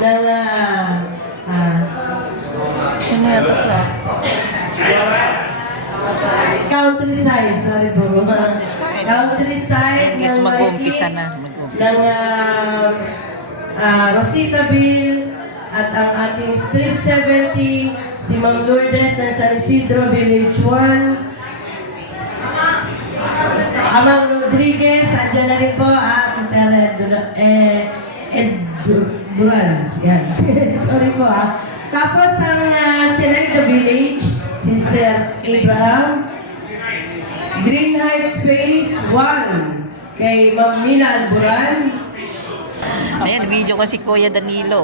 ng Sino yata ito? countryside, sorry po. Countryside Yes, ng mag-uumpisa Marikina, na. ng Rositaville at ang ating Street 70, si Ma'am Lourdes ng San Isidro Village 1, Amang Rodriguez, andyan na rin po si Sir Ed Duran. Yan. Sorry po Tapos ang Selecta Village, si Sir Abraham. Green Heights Phase 1, kay Ma'am Mina Alburan. Ayan, video ko si Kuya Danilo.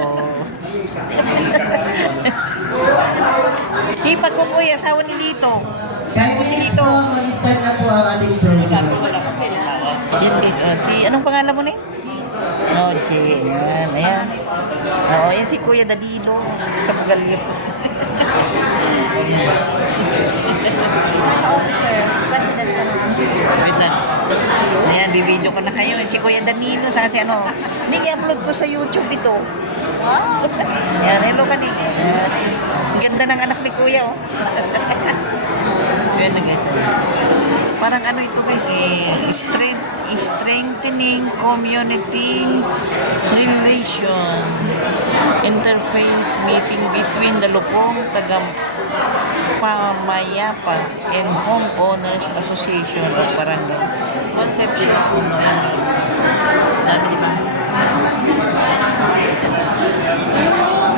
Hipag ko Kuya, asawa ni Lito. Kahit si si Lito. Lito, mag-start na po ang ating program. Yan guys, anong pangalan mo na eh? Oh, Jay. Ayan, ayan. Oo, yan si Kuya Danilo sa Bugalyo. Officer, President ka naman. Wait lang. Ayan, bibidyo ko na kayo. Si Kuya Danilo, sa kasi nini-upload ko sa YouTube ito. Wow! Ayan, hello ka din. Ang ganda ng anak ni Kuya, oh. Ayan na guys. Parang ito guys, strengthening community relation interface meeting between the Lupong Pamayapa and Homeowners Association of Barangay Concepcion. Dami di ba?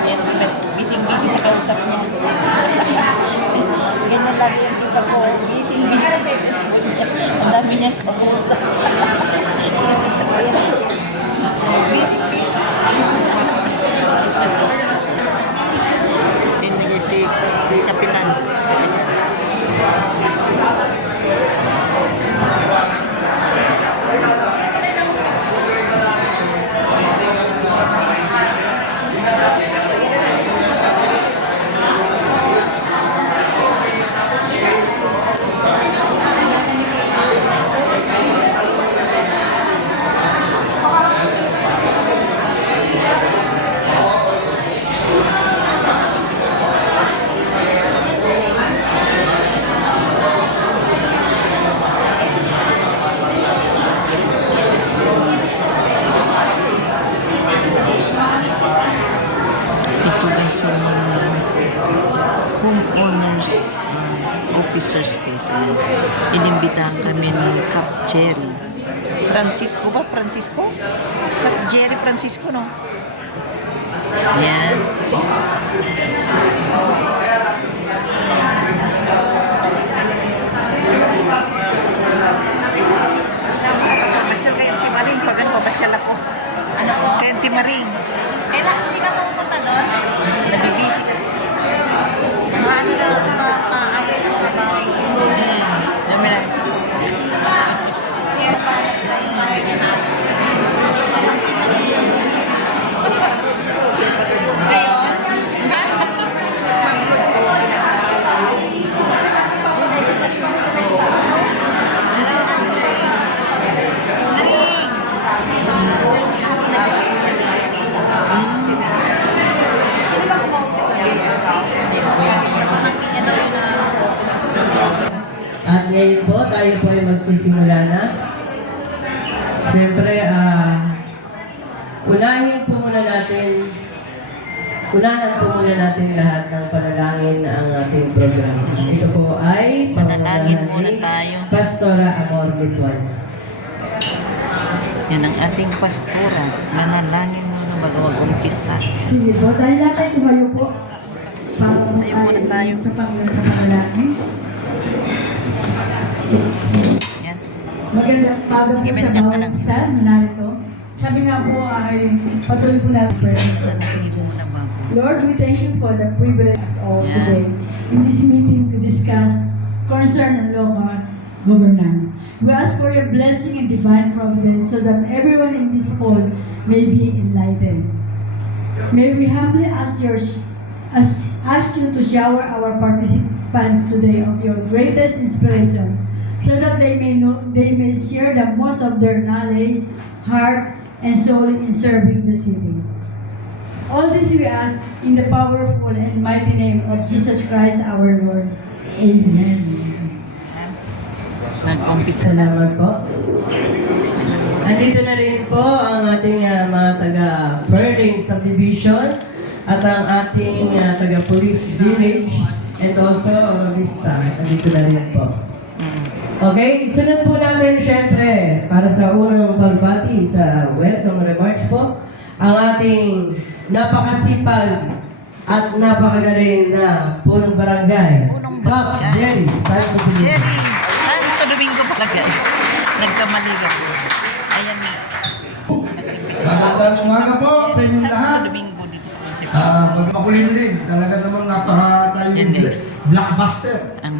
Yan si Met, busy sa kausap niya. Ganyan lagi yung iba ko, busy ang dami niyang kausap. Busy. Din si Kapitan. Ito guys yung homeowners officers guys. Ayan. Inimbitahan kami ni Cap Jerry. Francisco ba? Francisco? Cap Jerry Francisco, no? Ayan. Pasyal kay Auntie Maring. Pag pasyal ako. Ano po? Kay Auntie Maring. Kailan hindi ka pupunta doon? Nabibisi kasi. Ano na, maayos na trabaho. Dami na. Kaya para sa yung bahay na naayos. Ayos. Sino ba kumausap sa pamangkin niya daw yun na At ngayon po, tayo po ay magsisimula na. Siyempre, unahan po muna natin lahat ng panalangin ang ating program. Ito po ay Manalangin muna panalangin tayo. Pastora Amor Lituan. Yan ang ating pastora. Manalangin muna bago mag-umpisa. Sige po, tayo lahat ay tumayo po. Tayo muna tayo. Sa Panginoon sa panalangin. Yan. Magandang paga po Sige, sa welcome ka bawat lang. isa na narito. Sabi nga po ay patuloy po natin prayer. Manalangin muna bago. Lord, we thank you for the privilege of Yeah. today in this meeting to discuss concern on local governance. We ask for your blessing and divine providence so that everyone in this hall may be enlightened. May we humbly ask you to shower our participants today of your greatest inspiration, so that they may share the most of their knowledge, heart, and soul in serving the city. All this we ask in the powerful and mighty name of Jesus Christ our Lord. Amen. Nag-umpisa na. Salamat po. Andito na rin po ang ating mga taga-Perling Subdivision at ang ating taga-Police Village and also Vista. Andito na rin po. Okay, sunod po natin syempre para sa unang pagbati sa welcome remarks po ang ating napakasipag at napakagaling na punong barangay, Cap Jerry Santo Domingo. Jerry, Santo Domingo pala guys. Nagkamali ako. Ayan. Magandang umaga po sa inyong lahat. Santo Domingo dito sa Concepcion. Makulimlim. Talaga namang napaka-tayo Yan, guys. blockbuster. Ang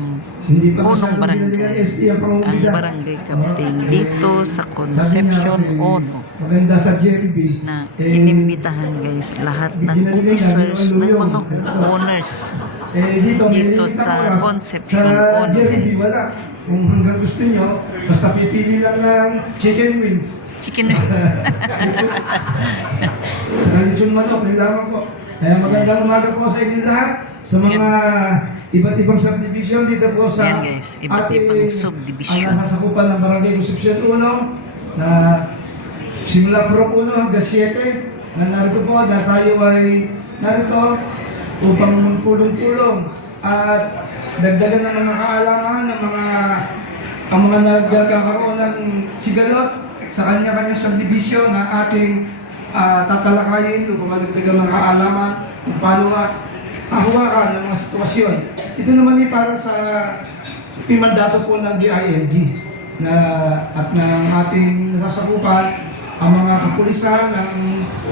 Hindi pa punong masyadong barangay. binigyan ng SP ang Ang pangungulila. barangay captain dito sa Sabi Concepcion niya, Ono maganda sa Jerry B. na inimbitahan guys lahat ng officers ng mga homeowners Dito dito nililita sa ko lang, Concepcion sa Ono, Jerry B guys. wala. Kung hanggang gusto nyo, basta pipili lang ng chicken wings. chicken wing. Sa kalitsyon manok, yung lamang po. Kaya magandang umaga po sa inyo lahat. Sa mga iba't ibang subdivision dito po sa Yan, guys, iba't ating- ibang subdivision. ang nasasakupan ng Barangay Concepcion 1 na simula Pro 1 hanggang 7 na narito po na tayo ay narito upang magpulong-pulong at dagdagan ng mga kaalaman ng ang mga nagkakaroon ng sigalot sa kanya-kanyang subdivision na ating tatalakayin upang madagdagan ng kaalaman kung paano hahawakan ng mga sitwasyon. Ito naman ay para sa pimandato po ng DILG na at ng ating nasasakupan ang mga kapulisan,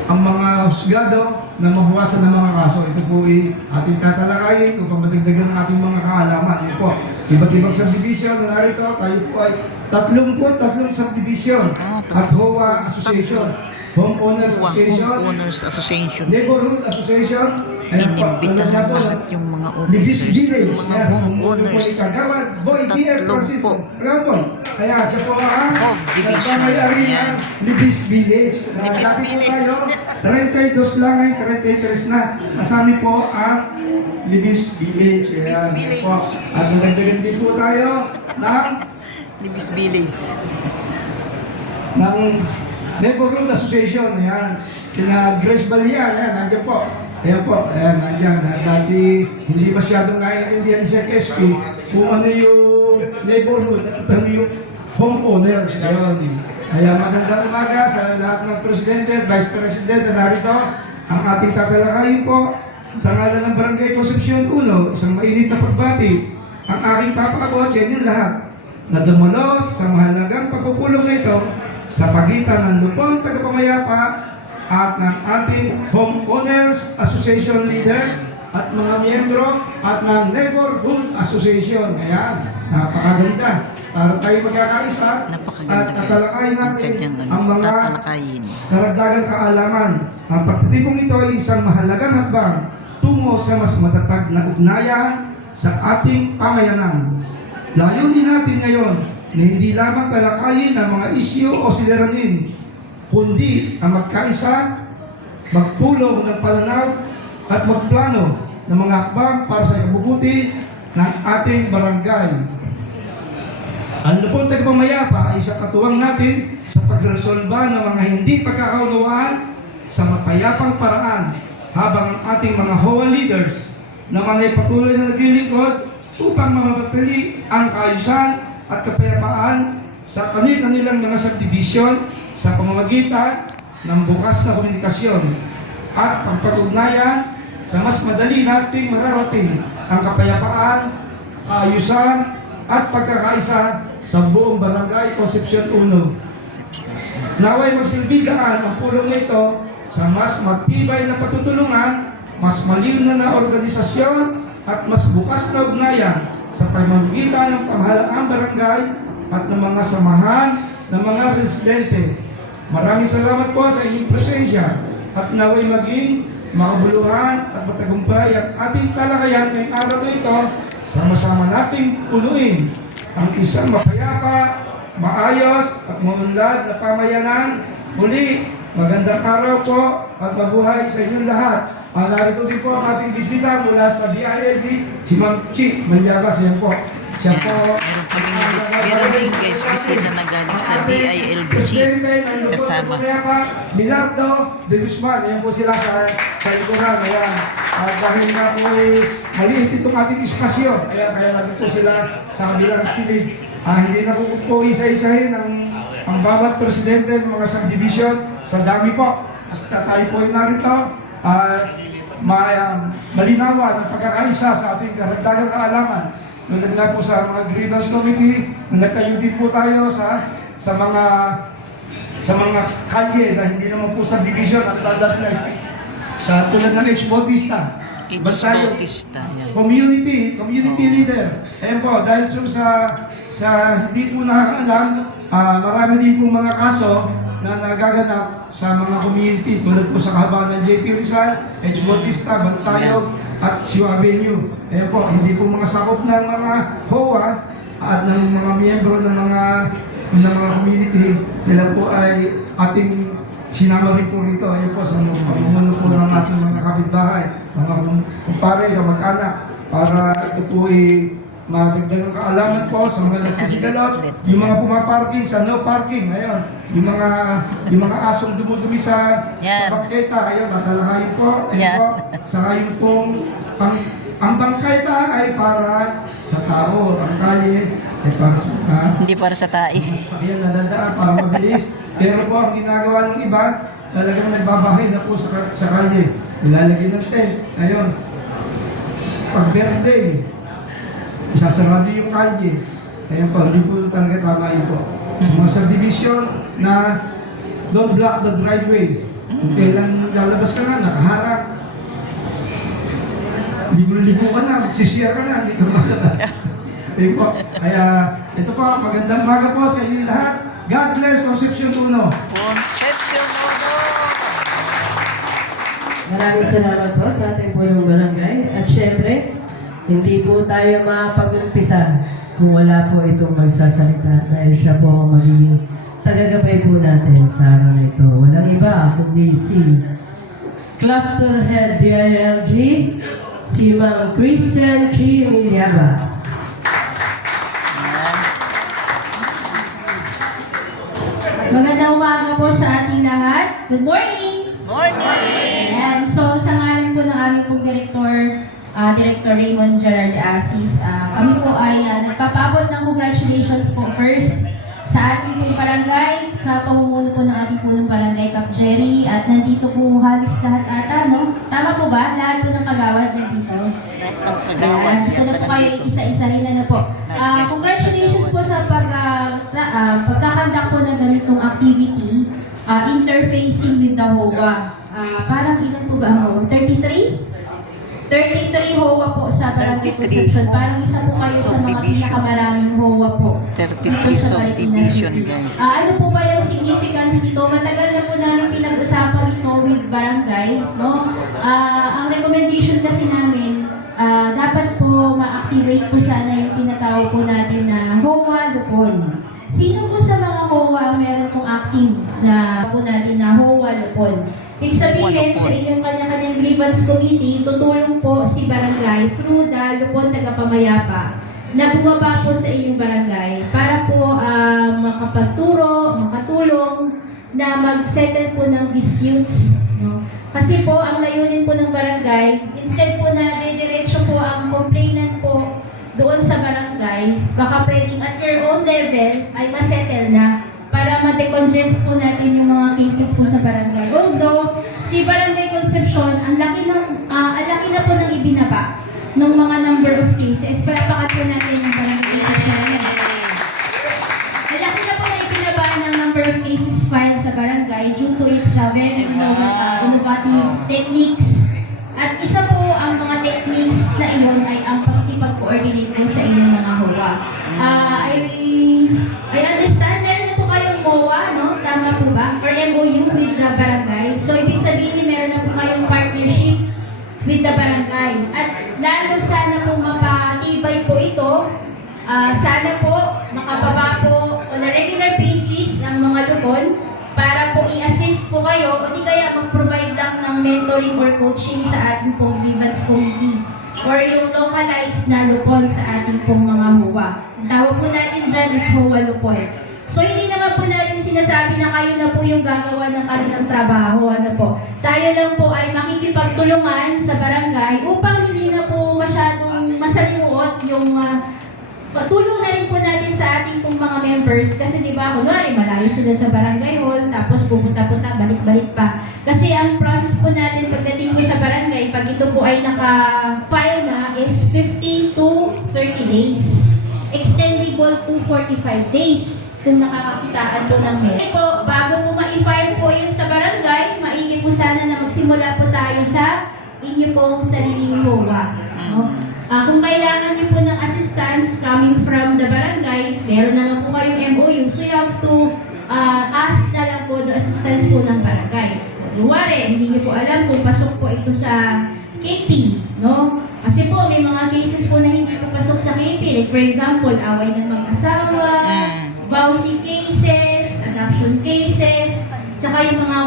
ang mga husgado na mabawasan ng mga kaso. Ito po ay ating tatalakayin upang madagdagan ng ating mga kaalaman. Ito po, iba't ibang subdivision na narito. Tayo po ay 33 subdivision at HOA Association, Homeowners Association, Homeowners Association. Neighborhood Association. Inimbitahan lahat yung mga officers, yung mga homeowners sa 30 po Kaya siya po ang of division. nagmamayari Yan. ng Libis Village. Libis Dati po Village. tayo, 32 lang ngayon, 33 na. Kasami po ang Libis Village. Libis Ayan, Village. po. At nagdagdagan din po tayo Libis Village. ng Neighborhood Association. Ayan. Kina Grace Balia. Ayan, nandiyan po. Ayan po, ayan, nandiyan. Dati hindi masyadong naiintindihan ni Sir SP kung ano yung neighborhood at ano yung homeowners. Ayan. Kaya magandang umaga sa lahat ng Presidente at Vice President na narito. Ang ating tatalakayin po sa ngalan ng Barangay Concepcion 1, isang mainit na pagbati. Ang aking papaabot sa inyo lahat na dumalos sa mahalagang pagpupulong na ito sa pagitan ng lupong tagapamayapa at ng ating Homeowners Association leaders at mga miyembro at ng Neighborhood Association. Ayan, napakaganda. Para tayo magkakaisa at Napakaganda guys. tatalakayin Ang natin kanyang ang mga tatalakayin. karagdagang kaalaman. Ang pagtitipong ito ay isang mahalagang hakbang tungo sa mas matatag na ugnayan sa ating pamayanan. Layunin natin ngayon na hindi lamang talakayin ang mga isyu o siliranin, kundi ang magkaisa, magpulong ng pananaw at magplano ng mga hakbang para sa ikabubuti ng ating barangay. Ang lupong tagpamayapa ay sa katuwang natin sa pagresolba ng mga hindi pagkakaunawaan sa mapayapang paraan habang ang ating mga HOA leaders naman ay patuloy na naglilingkod upang mamabatili ang kaayusan at kapayapaan sa kanilang mga subdivision sa pamamagitan ng bukas na komunikasyon at pagpag-ugnayan sa mas madali nating mararating ang kapayapaan, kaayusan at pagkakaisa sa buong Barangay Concepcion 1. Naway magsilbigaan ang pulong ito sa mas matibay na patutulungan, mas malinaw na organisasyon at mas bukas na ugnayan sa pamamagitan ng pamahalaang barangay at ng mga samahan ng mga residente. Maraming salamat po sa inyong presensya at naway maging makabuluhan at matagumpay ang ating talakayan ngayong araw na ito. Sama-sama nating punuin ang isang mapayapa, maayos at maunlad na pamayanan. Muli, magandang araw po at mabuhay sa inyong lahat. Narito din po ang ating bisita mula sa DILG, si Ma'am Chi Malyabas. Yan po. Siya po. Meron din guys bisita na galing sa DILBG kasama. Milardo de Guzman. Yan po sila sa likuran. Ayan. At dahil nga po maliit itong ating espasyo. Kaya nandito sila sa kabilang silid. Hindi na po isa-isahin ang bawat presidente ng mga subdivision. Sa dami po. At tayo po ay narito. Malinawan ang pagkakaisa sa ating karagdagang kaalaman. Nunod nga po sa mga grievance committee, nagtayo din po tayo sa mga kalye na hindi naman po subdivision at tanda na sa tulad ng H. Bautista. It's Bantayo, Bautista. Yan. community leader. Ayan po, dahil sa hindi po nakakaalam, marami din po mga kaso na nagaganap sa mga community tulad po sa kahabaan ng JP Rizal, H. Bautista, Bantayo, at Sio Avenue. Ayan po, hindi po mga sakop ng mga HOA at ng mga miyembro ng mga community, sila po ay ating sinama rin po rito. Ayan po, sa pamumuno po ng ating mga kapitbahay, mga kumpare, kamag-anak, para ito po ay madagdagang kaalaman po sa mga nagsisigalot, yung mga pumaparking sa no parking, ayun, yung mga asong dumudumi sa bangketa, ayun, tatalakayin po, ayun po, saka yung pong, ang bangketa ay para sa tao, ang kalye ay para sa Hindi para sa tae. ayan, nadadaan para mabilis, pero po ang ginagawa ng iba, talagang nagbabahay na po sa kalye, nilalagay ng tent, ayun, pag birthday, isasarado yung kalye. Kaya po, hindi po talaga tama ito. Sa mga subdivision na don't block the driveways. Kung kailan lalabas ka na, nakaharap. Libo-libo ka na, magsishare ka na, hindi ka malabas. Kaya po, kaya ito po, magandang umaga po sa inyo lahat. God bless Concepcion 1. Concepcion Uno! Maraming salamat po sa ating punong barangay. At syempre, hindi po tayo makapag-umpisa kung wala po itong magsasalita dahil siya po ang magiging tagagabay po natin sa araw na ito. Walang iba kundi si Cluster Head DILG, si Ma'am Christian Chi Milyabas. Magandang umaga po sa ating lahat. Good morning! Morning! And so, sa ngalan po ng aming pong Director Raymond Gerard Asis, kami po ay nagpapabot ng congratulations po first sa ating pong barangay, sa pamumuno po ng ating punong barangay Cap Jerry, at nandito po halos lahat ata, no? Tama po ba? Lahat po ng kagawad nandito? Ang kagawad Dito na po kayo isa-isahin na po. Congratulations po sa pagkakandak po ng ganitong activity, interfacing with the HOA. Parang ilan po ba ang HOA? 33 HOA po sa Barangay Concepcion. Parang isa po kayo sa mga pinakamaraming HOA po. 33 subdivision, guys. Ano po ba yung significance nito? Matagal na po namin pinag-usapan ito with barangay. No? Ang recommendation kasi namin, dapat po ma-activate po sana yung tinatawag po natin na HOA Lupon. Sino po sa mga HOA ang meron pong active na po natin na HOA Lupon? Ibig sabihin, sa inyong kanya-kanyang grievance committee, tutulong po si barangay through the Lupon Tagapamayapa na bumaba po sa inyong barangay para po makatulong na mag-settle po ng disputes. No? Kasi po, ang layunin po ng barangay, instead po na diretso po ang complainant po doon sa barangay, baka pwedeng at your own level ay masettle na para ma-decongest po natin yung mga cases po sa barangay. Although, si Barangay Concepcion, ang laki na po ng ibinaba ng mga number of cases. Palapakat po natin yung Barangay Concepcion. Ang laki na po na ibinaba ng number of cases filed sa barangay due to its very innovative techniques. At isa po ang mga techniques na iyon ay ang pagkipag-coordinate po sa inyong mga HOA. I understand, meron na po kayong MOA, no? Tama po ba? Or MOU with the barangay. So, ibig sabihin, meron na po kayong partnership with the barangay. At lalo sana po mapatibay po ito, sana po makababa po on a regular basis ang mga lupon para po i-assist po kayo o di kaya mag-provide lang ng mentoring or coaching sa ating pong grievance committee or yung localized na lupon sa ating pong mga HOA. Ang tawag po natin dyan is HOA lupon. So hindi naman po natin sinasabi na kayo na po yung gagawa ng kanilang trabaho. Ano po? Tayo lang po ay makikipagtulungan sa barangay upang hindi na po masyadong masalimuot yung tulong na rin po natin sa ating pong mga members kasi di ba, kunwari malayo sila sa barangay hall tapos pupunta-punta, balik-balik pa. Kasi ang process po natin pagdating po sa barangay, pag ito po ay naka-file na is 15 to 30 days. Extendable to 45 days kung nakakakitaan po ng mail. Po, bago po ma-file po yun sa barangay, maigi po sana na magsimula po tayo sa inyo pong sariling HOA. No? Kung kailangan niyo po ng assistance coming from the barangay, meron naman po kayong MOU, so you have to ask na lang po the assistance po ng barangay. Kunwari, hindi niyo po alam kung pasok po ito sa KP, no? Kasi po, may mga cases po na hindi po pasok sa KP. Like for example, away ng mag-asawa, vowsy cases, adoption cases, tsaka yung mga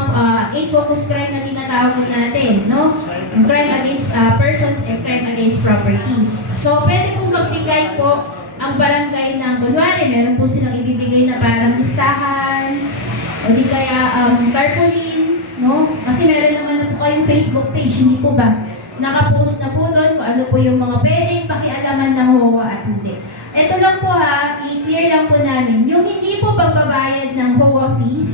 8 focus crime na tinatawag po natin, no? Yung crime against persons and crime against properties. So, pwede pong magbigay po ang barangay ng, kunwari, meron po silang ibibigay na parang listahan, o di kaya tarpaulin, no? Kasi meron naman na po kayong Facebook page, hindi po ba? Nakapost na po doon kung ano po yung mga pwedeng pakialaman ng HOA at hindi. Ito lang po i-clear lang po namin. Yung hindi po pagbabayad ng HOA fees,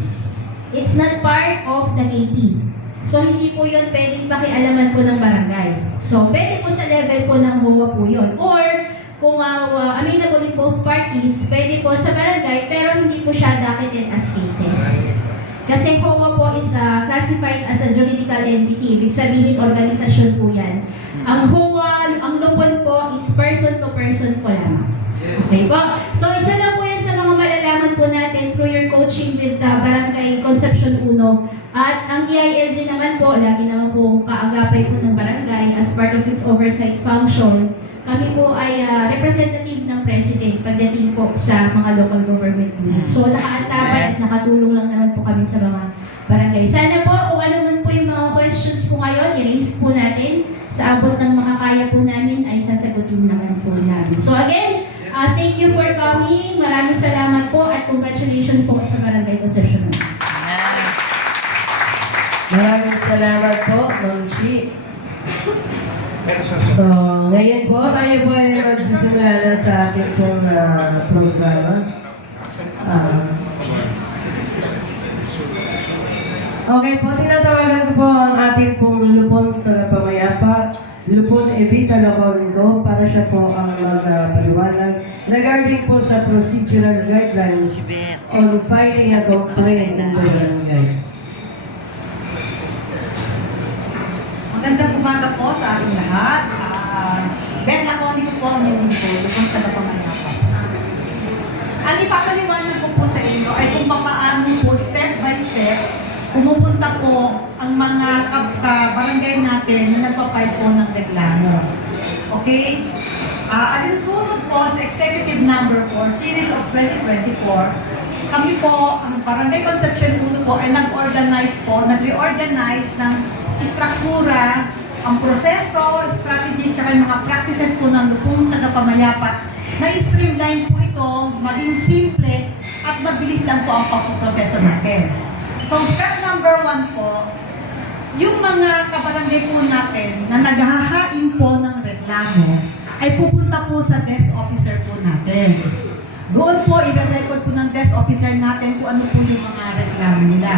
it's not part of the KP. So, hindi po yun pwedeng pakialaman po ng barangay. So, pwede po sa level po ng HOA po yun. Or, kung amenable in both parties, pwede po sa barangay, pero hindi po siya docketed as cases. Kasi HOA po is classified as a juridical entity. Ibig sabihin, organisasyon po yan. Ang HOA, ang lupon po is person to person po lamang. Okay po? So, isa lang po yan sa mga malalaman po natin through your coaching with Barangay Concepcion 1. At ang EILG naman po, lagi naman po kaagapay po ng barangay as part of its oversight function. Kami po ay representative ng President pagdating po sa mga local government units. So, nakaantabay at nakatulong lang naman po kami sa mga barangay. Sana po, kung ano man po yung mga questions po ngayon, i-raise po natin. Sa abot ng makakaya po namin ay sasagutin naman po namin. So again, thank you for coming. Maraming salamat po at congratulations po sa Barangay Concepcion. Maraming salamat po, Ma'am Chi. So, ngayon po, tayo po ay magsisimula na sa ating pong programa. Okay po, tinatawagan ko po ang ating pong lupon tagapamayapa, Lupon Evita Laconico, para siya po ang magpaliwanag regarding po sa procedural guidelines on filing a complaint in the barangay. Magandang umaga po sa ating lahat. Ben Laconico po ang inyong po, Lupon tagapamayapa. Ang ipapaliwanag ko po sa inyo ay kung paano po step by step pumupunta po ang mga barangay natin na nagpa-file po ng reklamo. Okay? Alinsunod po sa Executive Number 4, Series of 2024, kami po, ang Barangay Concepcion 1 po ay nag-organize po, nag-reorganize ng istruktura, ang proseso, strategies, tsaka yung mga practices po ng lupong tagapamayapa na streamline po ito, maging simple at mabilis lang po ang pagpuproseso natin. So, step number 1 po, yung mga kabarangay po natin na naghahain po ng reklamo ay pupunta po sa desk officer po natin. Doon po, i-record po ng desk officer natin kung ano po yung mga reklamo nila.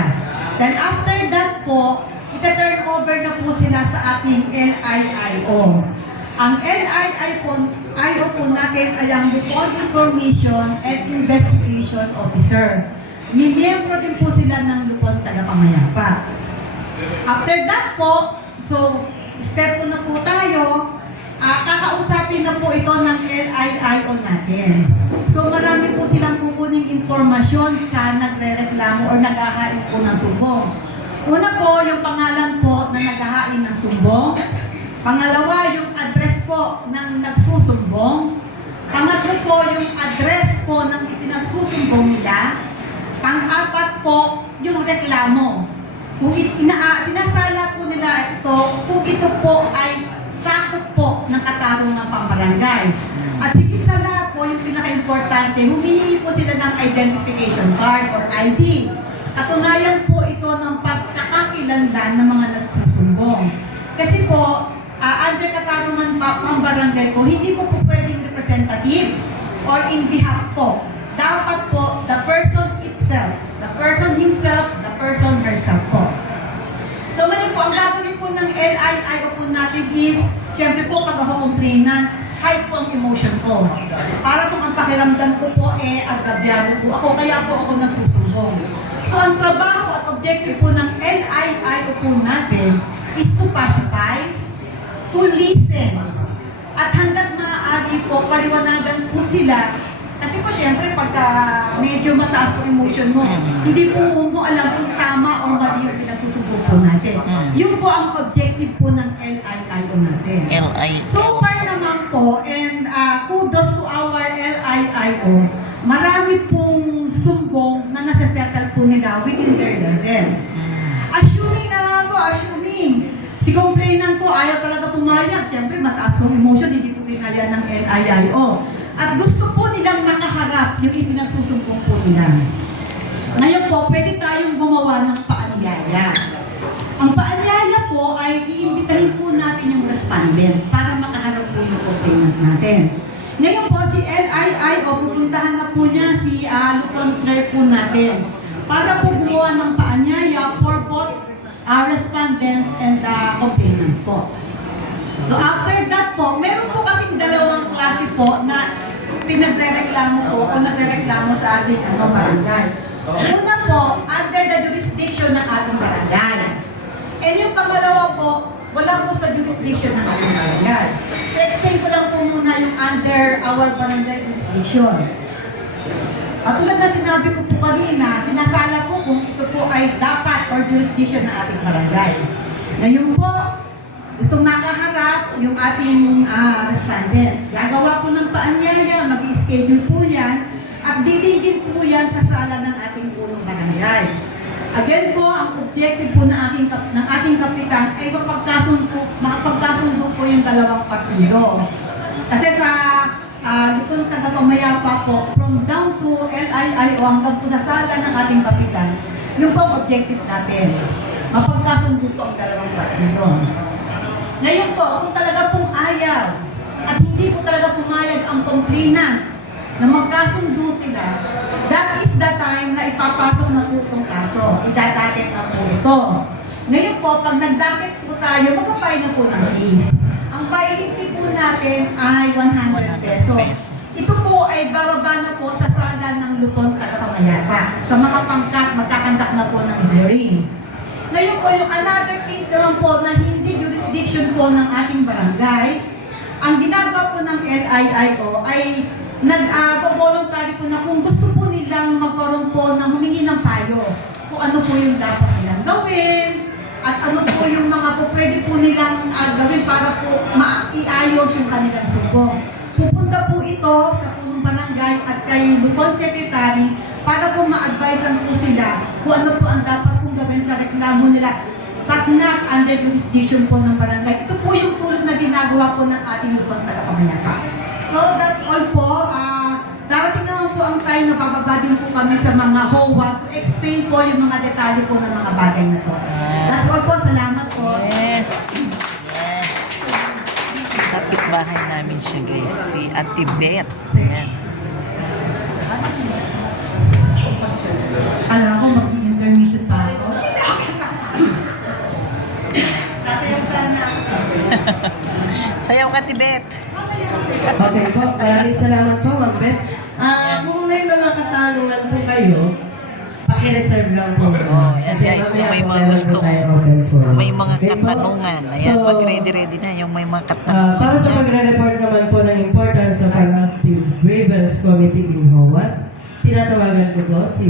Then after that po, ita-turn over na po sila sa ating NIIO. Ang NIIO po natin ay ang Lupon Information and Investigation Officer. May miyembro din po sila ng Lupon tagapamayapa. After that po, so step 2 na po tayo, kakausapin na po ito ng NIIO natin. So marami po silang kukuning informasyon sa nagre-reklamo o naghahain po ng sumbong. Una po, yung pangalan po na naghahain ng sumbong. Pangalawa, yung address po ng nagsusumbong. Pangatlo po, yung address po ng ipinagsusumbong nila. Pang-apat po yung reklamo. Kung sinasala po nila ito, kung ito po ay sakop po ng katarungang pambarangay. At higit sa lahat po, yung pinaka-importante, humihingi po sila ng identification card or ID. Katunayan po ito ng pagkakakilanlan ng mga nagsusumbong. Kasi po, under katarungan pambarangay po, hindi po pwedeng representative or in behalf po. Dapat po, the person itself, the person himself, the person herself po. So mali po, ang gagawin po ng LIIO po natin is, syempre po, pag ako complainant, high po ang emotion ko. Para po ang pakiramdam ko po, agabyado po ako, kaya po ako nagsusumbong. So ang trabaho at objective po ng LIIO po natin is to pacify, to listen, at hanggat maaari po, paliwanagan po sila. Kasi po syempre, pagka medyo mataas po emotion mo, hindi po mo alam kung tama o mali yung pinagsusumbong po natin. Yun po ang objective po ng LIIO natin. So far naman po, and kudos to our LIIO, marami pong sumbong na nasa-settle po nila within their level. Assuming na lang po, si complainant po ayaw talaga pumayag. Siyempre, mataas po emotion, hindi po pinalyan ng LIIO. At gusto po nilang makaharap yung ipinagsusumbong po nila. Ngayon po, pwede tayong gumawa ng paanyaya. Ang paanyaya po ay iimbitahin po natin yung respondent para makaharap po yung complainant natin. Ngayon po, si LIIO, pupuntahan na po niya si Lupon Clerk po natin para po gumawa ng paanyaya for both respondent and complainant po. So after that po, meron po kasing dalawang klase po na pinagre-reklamo po o nagre-reklamo sa ating barangay. Una po, under the jurisdiction ng ating barangay. And yung pangalawa po, wala po sa jurisdiction ng ating barangay. So explain ko lang po muna yung under our barangay jurisdiction. At tulad na sinabi ko po kanina, sinasala po kung ito po ay dapat or jurisdiction ng ating barangay. Ngayon po, gustong makaharap yung ating respondent. Gagawa po ng paanyaya, mag-i-schedule po yan, at didingin po yan sa sala ng ating punong barangay. Again po, ang objective po ng ating kapitan ay makapagkasundo po yung dalawang partido. Kasi sa Lupon Tagapamayapa po, from down to LIIO hanggang po sa sala ng ating kapitan, yung po ang objective natin. Mapagkasundo po ang dalawang partido. Ngayon po, kung talaga pong ayaw at hindi po talaga pumayag ang complainant na magkasundo sila, that is the time na ipapasok na po itong kaso. Idadakit na po ito. Ngayon po, pag nagdakit po tayo, magpapay na po ng case. Ang filing fee po natin ay 100 pesos. Ito po ay bababa na po sa sala ng Lupon Tagapamayapa. Sa mga pangkat, magkakandak na po ng hearing. Ngayon po, yung another case naman po na hindi jurisdiction po ng ating barangay, ang ginagawa po ng LIIO ay nag-voluntary po na kung gusto po nilang magkaroon po ng humingi ng payo kung ano po yung dapat nilang gawin at ano po yung mga po pwede po nilang gawin para po maiayos yung kanilang sumbong. Pupunta po ito sa punong barangay at kay Lupon Secretary para po ma-advisean po sila kung ano po ang dapat pong gawin sa reklamo nila but not under jurisdiction po ng barangay. Ito po yung tulad na ginagawa po ng ating Lupon Tagapamayapa. So that's all po. Darating naman po ang time na bababa din po kami sa mga HOA to explain po yung mga detalye po ng mga bagay na to. That's all po. Salamat po. Yes. Kapit-bahay namin siya, guys. Si Ate Beth. Ayan. Alam ko, mag-intermission sa ako. Sasayaw sana ako sa Sayaw ka, Ate Beth. Okay po, maraming salamat po, Ma'am Beth. Kung may mga katanungan po kayo, paki-reserve lang po. Oh, yan guys, mamaya may po mga meron gusto, po tayo open forum. may mga Okay po? katanungan. Ayan, So, mag-ready-ready na yung may mga katanungan. para sa dyan. pagre-report naman po ng importance of an active grievance committee in HOAS, tinatawagan ko po si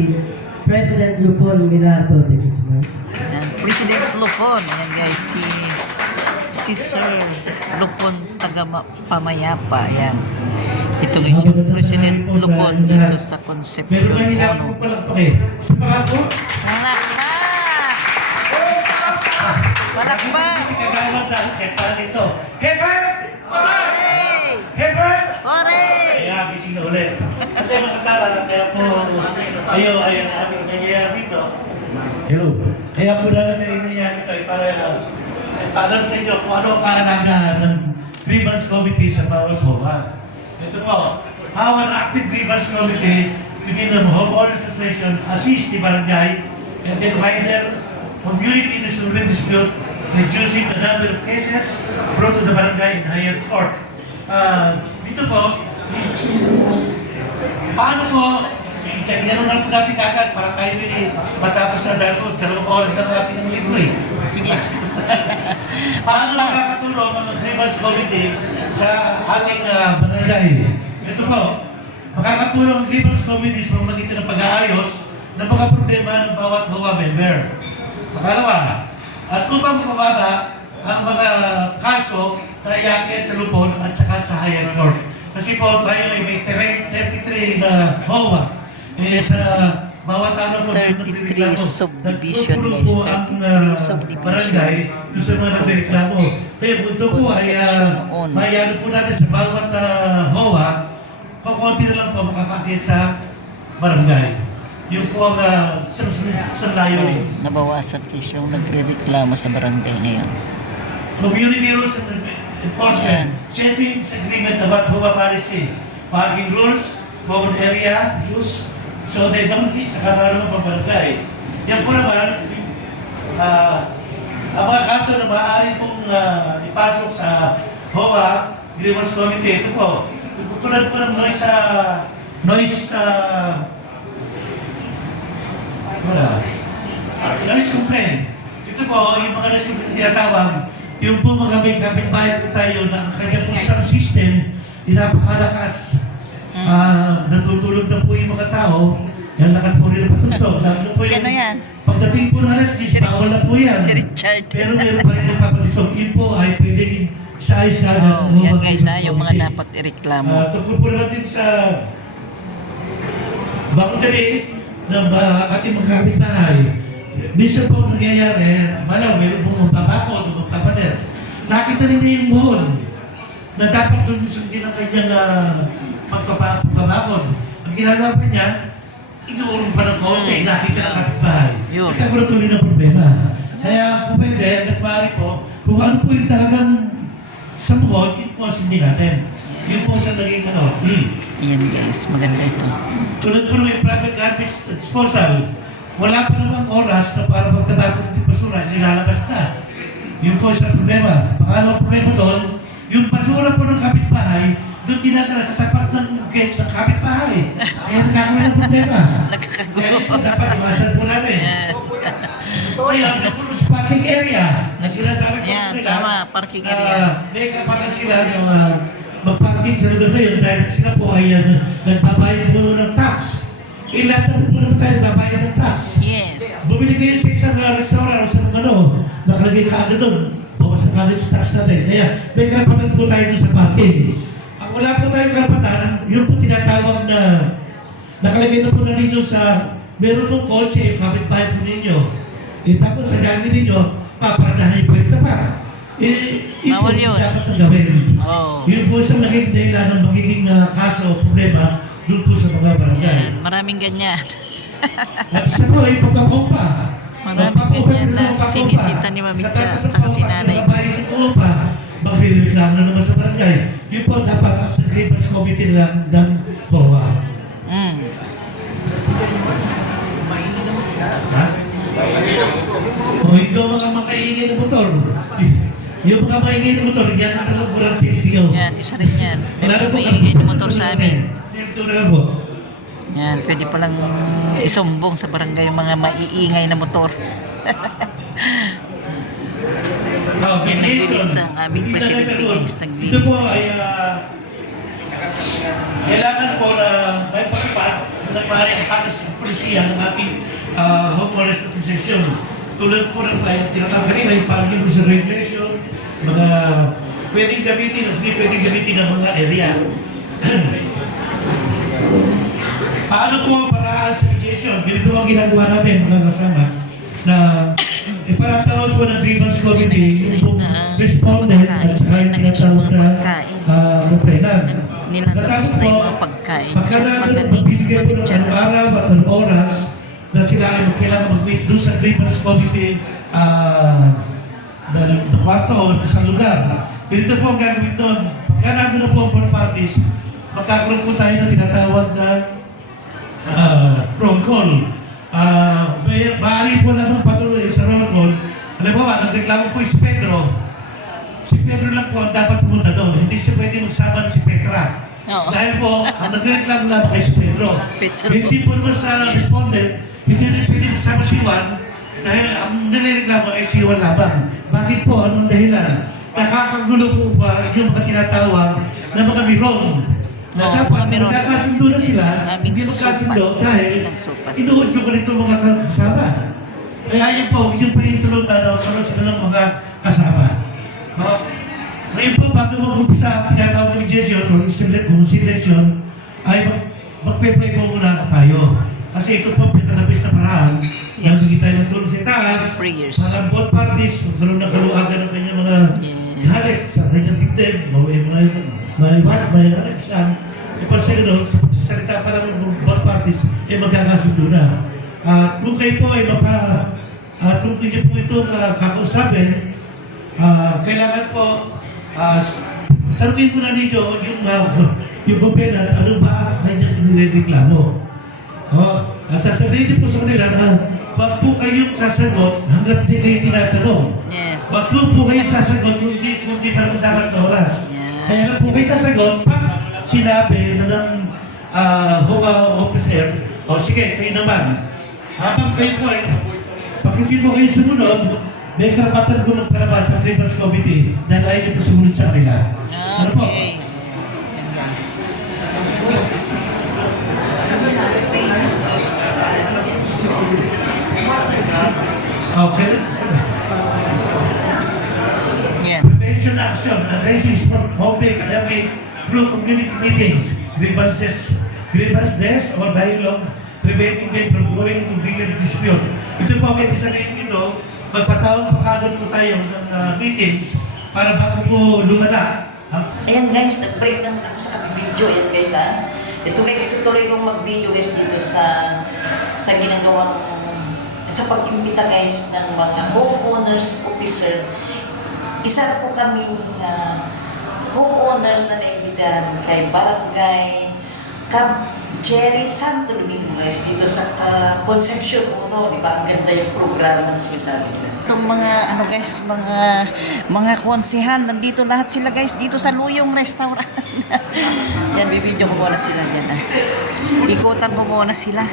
President Lupon Milato de Guzman. Ayan, President Lupon. Ayan guys, si Sir Lupon Tagapamayapa. Ayan. Ito guys yung President Lupon dito sa Concepcion. Meron na hinapon palagpak eh. Sa mga po, Palakpak! Si Kagawad dahil sepa dito. Hebert! Hey! Hebert! Hooray! Kaya gising na ulit. Kasi makasala, kaya po, ayun ang aming nangyayari dito. Hello. Kaya po namin na nangyayari dito ay para alam sa inyo kung ano ang kahalagahan ng grievance committee sa bawat homa. Ito po, how an active grievance committee within the homeowners association assist the barangay and then wider community resolving dispute, reducing the number of cases brought to the barangay in higher court. Dito po, paano po, yan ang po natin kagad para kayo matapos na dahil 2 oras na natin ang libre. Sige. Paano nakakatulong ang grievance committee sa ating barangay? Ito po, makakatulong ang grievance committee sa pamamagitan ng pag-aayos ng mga problema ng bawat HOA member. Pangalawa, at upang mababa ang mga kaso na iakyat sa lupon at saka sa higher court. Kasi po tayo ay may 33 na HOA. Sa bawat ano po, 33 subdivision, guys. 33 subdivisions. doon sa mga nagreklamo. Kaya po ito po ay Concepcion. mayroon po natin sa bawat HOA, pakunti na lang po makakakyat sa barangay. Yung po ang sa layo. Nabawasan guys yung nagre-reklamo sa barangay ngayon. Community rules and enforcement, settings agreement about HOA policy, parking rules, common area use, so they don't fix na kakaroon ng pambarangay. Yan po naman, ang mga kaso na maaari pong ipasok sa HOA Grievance Committee, ito po, tulad po ng noise complaint. Ito po, yung mga resident tinatawag, yung po mga may kapitbahay po tayo na ang kanyang sound system, napakalakas. Natutulog na po yung mga tao, yan lakas po rin ang patuntog. Sino yan? Pagdating po ng alas 10, bawal na po yan. Si Richard. Pero meron pa rin ang papatuntog. Yun po ay pwedeng size ka Oh, yan guys yung mga dapat ireklamo. Tungkol po naman din sa boundary ng ating mga kapitbahay. Minsan po nangyayari, meron pong magpapakot o magpapader. Nakita rin niya yung muhon na dapat doon sundin ang kanyang magpapakot. Ang ginagawa pa niya, inuurong pa ng konti, nakita ng kapitbahay. Yun. Ikaw na tuloy ng problema. Kaya po pwede, hanggang maaari po, kung ano po yung talagang sa muhon, yun po ang sundin natin. Yun po sa naging Ayan guys, maganda ito. tulad po ng private garbage disposal, wala pa namang oras na para pagtatapon ng basura, nilalabas na. Yun po sa problema. Pangalawang problema doon, yung basura po ng kapitbahay, doon dinadala sa tapat ng gate ng kapitbahay. Kaya nagkakaroon ng problema. Kaya ito dapat iwasan po namin. Kaya ang po sa parking area, na sinasabi po Ayan, nila, tama, parking area. may kapatan sila yung magparking sa lugar na yun dahil sila po ay nagbabayad po ng tax. Ilan na po naman tayo nagbabayad ng tax. Yes. Bumili kayo sa isang restaurant o sa nakalagay ka agad doon. Bawasan ka agad sa tax natin. Kaya may karapatan po tayo doon sa parking. Ang wala po tayong karapatan, yun po tinatawag na nakalagay na po na ninyo sa meron pong kotse, yung kapitbahay po ninyo. Tapos sa gagawin ninyo, paparadahan yung pwede pa. Bawal yun. Dapat na gawin. Oh. Yun po sa naging dahilan ng magiging kaso o problema doon po sa mga barangay. Ayan, maraming ganyan. At isa po ay pagkakompa. Maraming ganyan na sinisita ni Mami Cha at saka si Nanay. Magre-reklamo na naman sa barangay. Yun po dapat sa grievance committee lang ng COA. Ha? O ito mga makaingin ng motor. Yung mga maingin ng motor, yan ang pagkakulang sa LTO. Yan, isa rin yan. May maingay na motor sa amin. Silto na lang po. Yan, pwede palang isumbong sa barangay yung mga maiingay na motor. Yan, naglilista ang aming presidente guys. Ito po Naglilista. ay kailangan po na may pagpat na maaaring polisiya ng ating homeowners association. Tulad po ng tinatawag kanina yung parking sa regulation, mga pwedeng gamitin at hindi pwedeng gamitin ng mga area. Paano po ang paraan sa mediation? Ganito ang ginagawa namin mga kasama na iparatawag po ng grievance committee yung respondent at saka yung tinatawag na complainant. Nilalabas na yung mga Tapos pagkain. po, pagka namin Magaling magbibigay po ng sa anong araw at anong oras na sila ay kailangan mag-meet doon sa grievance committee na kwarto o sa lugar. Ganito po ang gagawin doon. Pagka nandun na po ang both parties, magkakaroon po tayo ng tinatawag na roll call. Maaari po lamang patuloy sa roll call. Halimbawa, nagreklamo po si Pedro. Si Pedro lang po ang dapat pumunta doon. Hindi siya pwede magsama si Petra. Oo. Dahil po, ang nagreklamo lamang kay si Pedro. Pedro. Hindi po naman sa respondent, hindi rin pwede magsama si Juan dahil ang nireklamo ay si Juan lamang. Bakit po? Anong dahilan? Nakakagulo po ba yung mga tinatawag na mga mirong? Na Oo, dapat mga mirong. magkakasundo na sila, Aming hindi magkasundo sopas. dahil Ilang sopas. inuudyo ko nito mga kasama. Kaya yun po, yung po yung tulong tanaw, sila ng mga kasama. Ngayon po, bago mag-umpisa ang tinatawag ng mediation o conciliation, ay magpe-pray po muna tayo. Kasi ito po, pinakadabis na paraan. Yes. Nagiging tayo ng tulong sa taas. Prayers. Para both parties, magkaroon ng kaluagan ng kanyang mga Yes. galit sa kanyang dibdib, may iwas, may isang ipansegno, sa pagsasalita pa lang ng both parties, ay magkakasundo na. Kung kayo po ay kung hindi po ito kakausapin, kailangan po tanungin po na ninyo yung gobyerno, ano ba ang kanyang nireklamo. Sasabihin niyo po sa kanila na wag po kayong sasagot hanggat di kayo tinatanong. Yes. Wag po kayong sasagot kung di pa naman dapat na oras. Yeah. Kaya lang po kayo sasagot pag sinabi na ng HOA officer, o sige, kayo naman. Habang kayo po ay, pag hindi po kayo sumunod, may karapatan po magpalabas sa grievance committee dahil ayaw niyo po sumunod sa kanila. Ano po? Okay. Yan guys. Okay. Yan. Prevention action addressing sport conflict through community meetings, grievance desk or dialogue, preventing them from going to bigger dispute. Ito po, may sabihin dito, magpatawag pa kagad po tayo ng meetings para bago po lumala. Ayan guys, nag-break lang ako sa video. Ayan guys ha. Ito guys, itutuloy kong mag-video guys dito sa ginagawa kong sa pag-imbita guys ng mga homeowners officer. Isa po kami homeowners na naimbitahan kay Barangay Camp Jerry Santo Domingo guys dito sa Concepcion 1, di ba? Ang ganda yung programa na sinasabi nila. Itong mga ano guys, mga konsihan, nandito lahat sila guys dito sa Luyong Restaurant. Yan, bibidyo ko muna sila yan. Ikutan ko muna sila.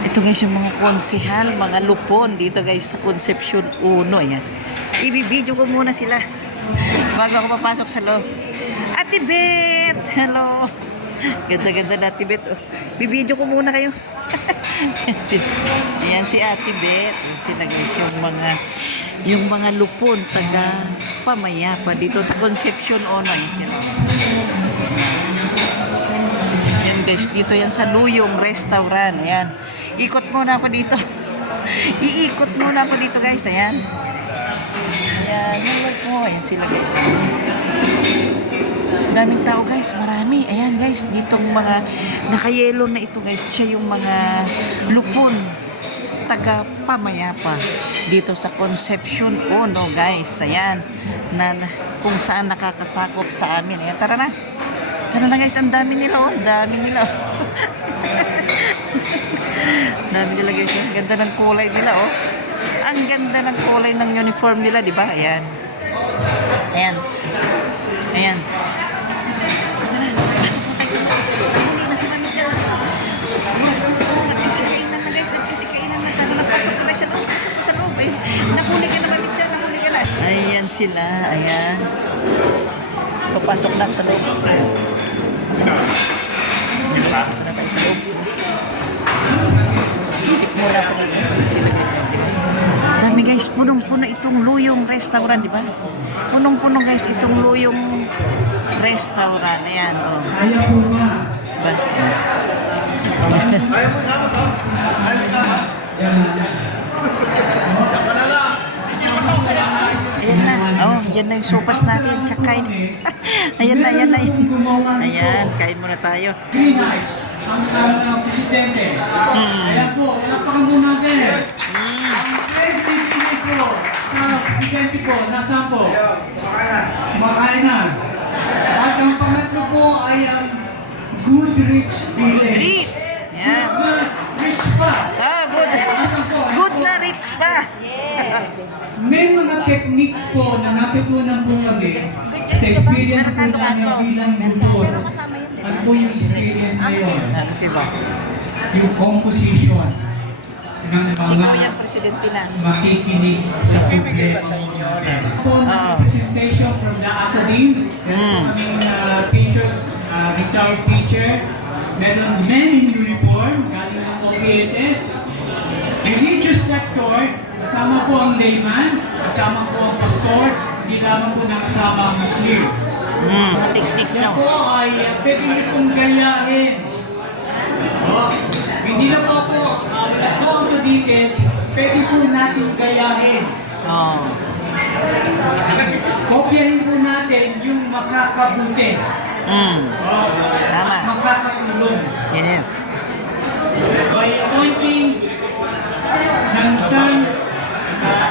Ito guys yung mga konsihal, mga lupon dito guys sa Concepcion 1. Yan. Ibibidyo ko muna sila bago ako papasok sa loob. Ate Beth! Hello! Ganda-ganda na Ate Beth. Oh. Bibidyo ko muna kayo. Ayan si Ate Beth. Ayan sila guys yung mga lupon taga Pamayapa dito sa Concepcion 1. Ayan sila. Ayan guys, dito yan sa Luyong Restaurant. Ayan. Ikot muna ako dito. Iikot muna ako dito guys. Ayan. Ayan. Hello po. Ayan sila guys. Daming tao guys. Marami. Ayan guys. Ditong mga nakayelo na ito guys. Siya yung mga lupon taga Pamayapa dito sa Concepcion 1 guys. Ayan. Kung saan nakakasakop sa amin. Ayan. Tara na. Tara na guys. Ang dami nila oh. Ang dami nila oh. Dami nila guys. Ang ganda ng kulay nila oh. Ang ganda ng kulay ng uniform nila, di ba? Ayan. Ayan. Ayan. Basta na. Pasok na tayo sa loob. Huli na sila nila. Oras na ito. Nagsisikainan na guys. Nagsisikainan na. Tara na. Pasok na tayo sa loob. Pasok na sa loob. Eh. Nahuli ka na mamit dyan. Nahuli ka na. Ayan sila. Ayan. Papasok na ako sa loob. Pasok na tayo sa loob. Silip muna ako dito. Sila guys. Dami guys, punong-puno itong Luyong Restaurant, di ba? Punong-puno guys itong Luyong Restaurant. Ayan, oh. Kaya po ba? Diba? Ayaw mo na to? Ayaw mo na? Yan na yung sopas natin. Kakain. Ayan na, ayan na. Ayan, kain muna tayo. Green Heights, ang presidente. Ayan po, palapakan po natin. Ang presidente po, sa presidente po, nasaan po? Kumakain na. At ang pangatlo po ay ang Goodrich Village. Rich! Yan. Rich pa. Ah, good. Nasaan po? Good na rich pa. May mga techniques po na natutunan po kami sa experience po namin bilang doktor. Ano po yung experience na yun? Ano, diba? Yung composition ng Sino mga yung presidente na? makikinig sa problema. Po ng presentation from the academe, meron kaming teacher, retired teacher, meron men in uniform, galing ng OPSS, religious sector, kasama po ang layman, kasama po ang pastor, hindi lamang po nakasama ang Muslim. Mga techniques Yan daw. po ay pwede niyo pong gayahin. Hindi na po go on to details, pwede po natin gayahin. Oh. Kopyahin po natin yung makakabuti. Tama. At makakatulong. Yes. By anointing ng isang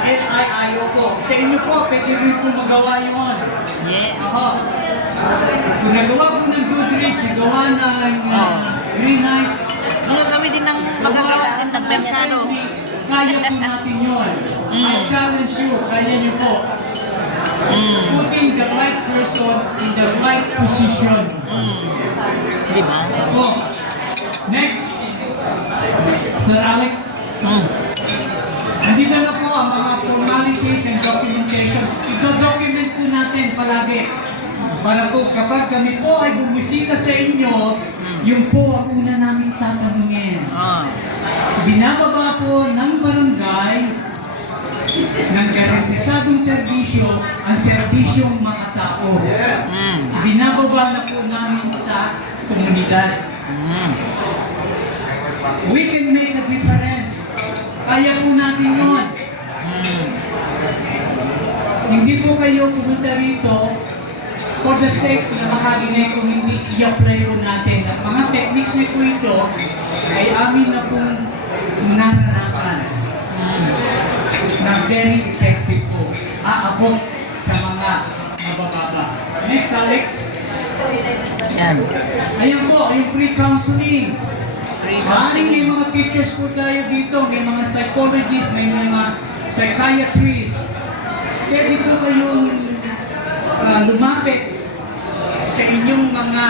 LIIO po. Sa inyo po, pwede rin po magawa yun. Yes. Ako. Kung nagawa po ng Goodrich, nagawa ng Green Heights, Kami din ng magagawa din ng merkado. kaya po natin yun. I challenge you, kaya niyo po. Putting the right person in the right position. Di ba? Ako. Next, Sir Alex. Andito na po ang mga formalities and documentation. Ito-document po natin palagi. Para po kapag kami po ay bumisita sa inyo, yung po ang una namin tatanungin. Binababa po ng barangay ng garantisadong serbisyo ang serbisyong mga tao. Binababa na po namin sa komunidad. We can make a difference. Kaya po natin yun. Hindi po kayo pumunta rito for the sake na makarinig kung hindi i-apply po natin. At mga techniques na po ito ay amin na pong naranasan na very effective po. Aabot sa mga mabababa. Next, Alex. Yan. Ayan po, yung pre-counseling. Maaaring may mga teachers po tayo dito, may mga psychologists, may mga psychiatrists. Pwede po kayong lumapit sa inyong mga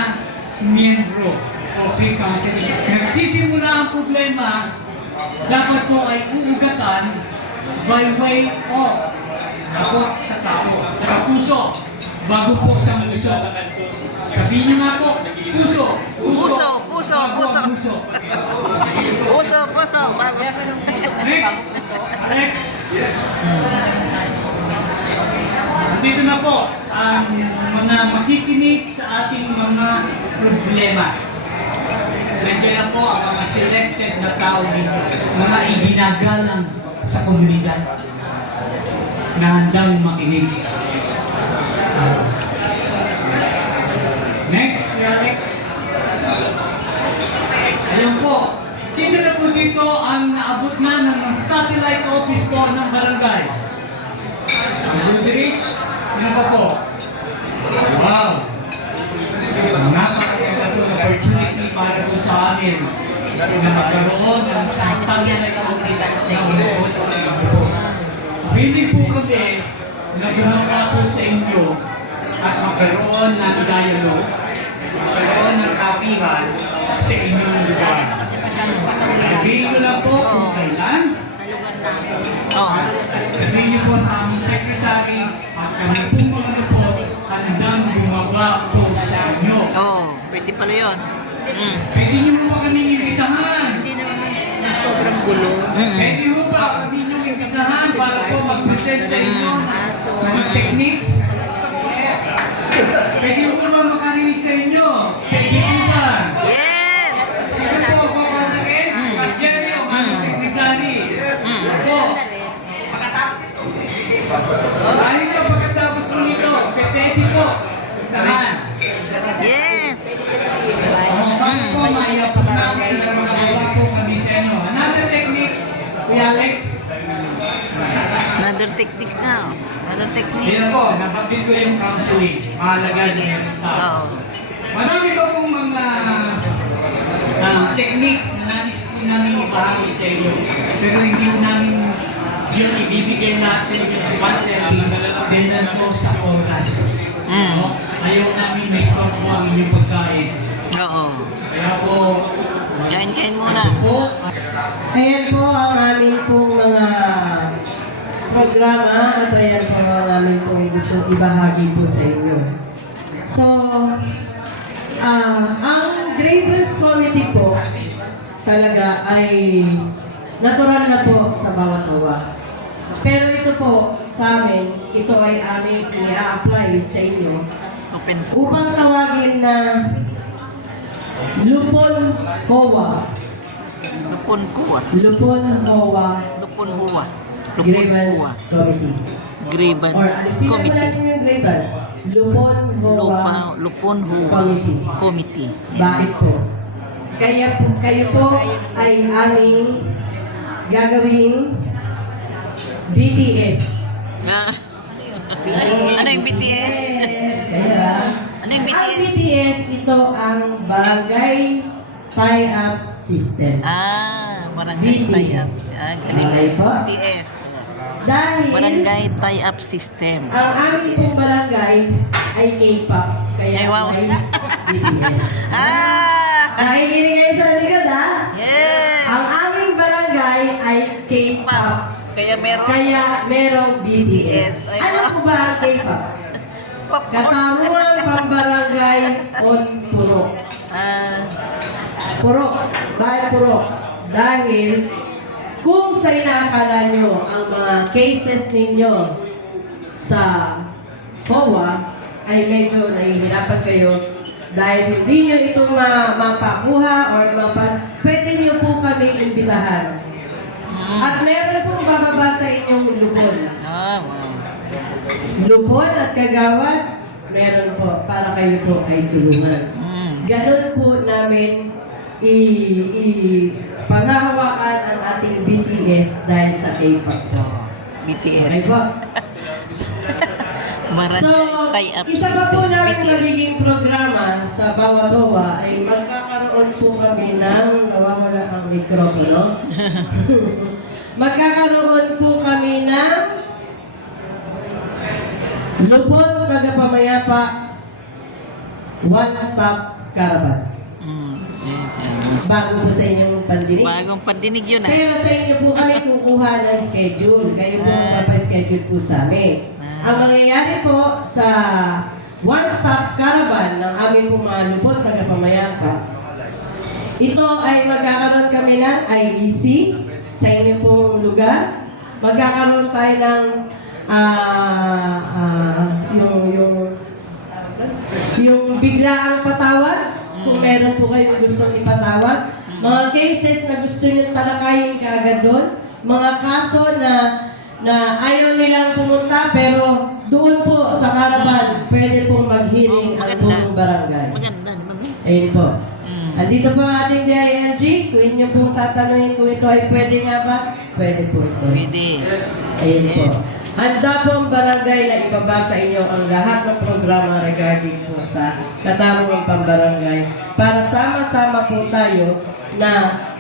miyembro o pre-counseling. Nagsisimula ang problema, dapat po ay uugatan by way of abot sa tao, sa puso, bago po sa puso. Sabihin niyo nga po, puso. Puso, puso, Bago puso. ang puso. Puso, puso. Bago. Next, Alex. Dito na po ang mga makikinig sa ating mga problema. Nandiyan na po ang mga selected na tao dito, mga iginagalang sa komunidad na handang makinig. Next, Alex. Ayun po. Sino na po dito ang naabot na ng satellite office po ng barangay? Goodrich? Sino pa po? Wow! Napakaganda po ng opportunity para po sa amin na magkaroon ng satellite office na ulit sa inyo po. Pili po kami na gumawa po sa inyo at magkaroon ng dialogue, magkaroon ng kapihan sa inyong lugar. Sabihin nyo lang po kung kailan. Sabihin nyo po sa aming secretary at kami po mga po handang gumawa po sa inyo. Pwede pala yun. Pwede nyo po kami imbitahan. Sobrang gulo. Pwede mo pa kami nyo imbitahan para po mag-present sa inyo ng techniques. Pwede mo ba makarinig sa inyo? Pwede mo ba? Yes! Sige po, Pagkakit, Jerry, o mga secretary. Ako. Ayun na, pagkatapos po techniques na. Walang technique. Yan po, nabanggit ko yung counseling. Mahalaga na yung tao. Oo. Marami pa pong mga techniques na nais po namin ibahagi sa inyo. Pero hindi po namin yun ibibigay lahat sa inyo once then po sa oras. No? Ayaw namin may stop po ang inyong pagkain. Oo. Kaya po, Kain-kain muna. po, Ayan po ang aming pong mga programa at ayan po ang aming pong gusto ibahagi po sa inyo. So, ang grievance committee po talaga ay natural na po sa bawat hawa. Pero ito po sa amin, ito ay aming i-apply sa inyo Open. upang tawagin na Lupon Hoa. Lupon kuwa. Lupon Hoa Lupon huwa. Lupon Grievance huwa. Committee. Or Grievance sino ba committee. natin yung grievance? Lupon Hoa Lupon huwa. Committee. Committee. Bakit po? Kaya po, kayo po ay aming gagawing BTS. Ah. Ano yung BTS? Kaya, Ano yung ang BTS? BTS, ito ang Barangay Tie-Up System. Barangay BTS. tie-up. Okay po. BTS. Dahil Barangay tie-up system. ang aming pong barangay ay K-pop. Kaya Ay, wow. may BTS. Nakikinig kayo sa likod, ha? Yeah! Ang aming barangay ay K-pop. Kaya meron Kaya merong BTS. Ay, Ano wow. po ba ang K-pop? popcorn. Katarungan pambarangay on Purok. Purok. Dahil Purok. Dahil kung sa inaakala nyo ang mga cases ninyo sa COA ay medyo nahihirapan kayo dahil hindi nyo ito mapakuha or pwede nyo po kami imbitahan. At meron pong bababa sa inyong lupon. Wow. Lupon at kagawad, meron po para kayo po ay tulungan. Ganon po namin panghahawakan ang ating BTS dahil sa K-pop po. BTS. Okay po? Barangay So, tie-up isa pa po system. namin BTS. magiging programa sa bawat HOA ay magkakaroon po kami ng, nawawala ang mikropono, magkakaroon po kami ng Lupon Tagapamayapa One-Stop Caravan. Bago po sa inyong pandinig. Bagong pandinig yun Pero sa inyo po kami kukuha ng schedule. Kayo po magpapaschedule po sa amin. Ang mangyayari po sa One-Stop Caravan ng aming po mga lupon tagapamayapa, ito ay magkakaroon kami ng IEC sa inyo pong lugar. Magkakaroon tayo ng yung biglaang patawad, kung meron po kayong gustong ipatawag. Mga cases na gusto nyo talakayin kaagad doon. Mga kaso na ayaw nilang pumunta pero doon po sa caravan pwede pong mag-hearing ang buong barangay. Maganda naman. Ayun po. Andito po ang ating DILG. Kung inyo pong tatanungin kung ito ay pwede nga ba, pwede po ito. Pwede. Ayun po. Handa po ang barangay na ibaba sa inyo ang lahat ng programa regarding po sa katarungang pambarangay para sama-sama po tayo na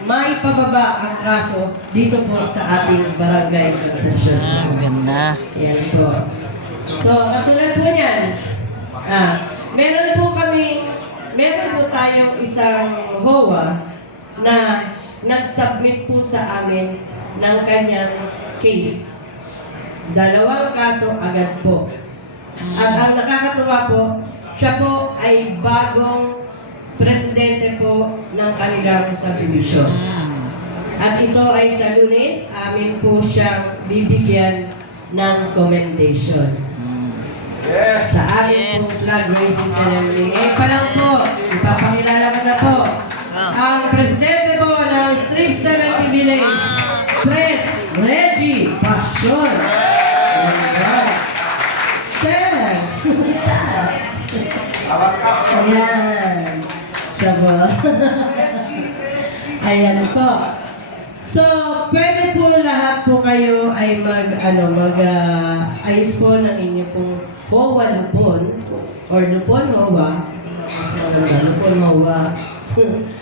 maipababa ang kaso dito po sa ating barangay session. Ganda. Yan po. So, katulad po niyan, meron po tayong isang HOA na nag-submit po sa amin ng kanyang case. 2 kaso agad po. At ang nakakatuwa po, siya po ay bagong presidente po ng kanilang subdivision. At ito ay sa Lunes, amin po siyang bibigyan ng commendation. Sa amin pong flag raising ceremony. Ngayon pa lang po, ipapakilala ko na po ang presidente po ng Strip 70 Village, Pres Reggie Passion. Sir! Ayan. Siya po. Ayan po. So, pwede po lahat po kayo ay ayos po ng inyo pong HOA lupon or lupon HOA. Lupon HOA.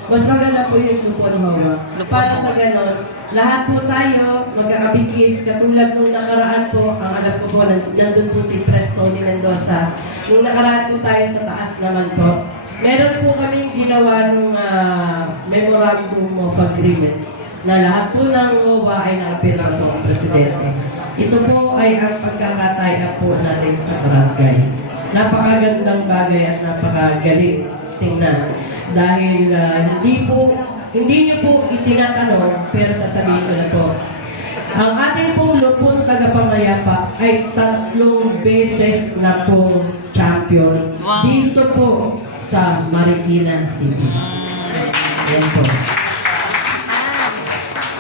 Mas maganda po yung lupon HOA. Para sa ganon, lahat po tayo magkakabigis. Katulad nung nakaraan po, ang alam ko po, nandun po si Prestoni Mendoza. Nung nakaraan po tayo sa taas naman po, meron po kaming ginawa ng memorandum of agreement na lahat po ng OWA ay naapila po ang Presidente. Ito po ay ang pagkakataya po natin sa barangay. Napakagandang bagay at napakagaling tingnan. Dahil hindi niyo po itinatanong, pero sasabihin ko na po. Ang ating pong lupon tagapangayapa ay 3 beses na po champion dito po sa Marikina City. Yan po.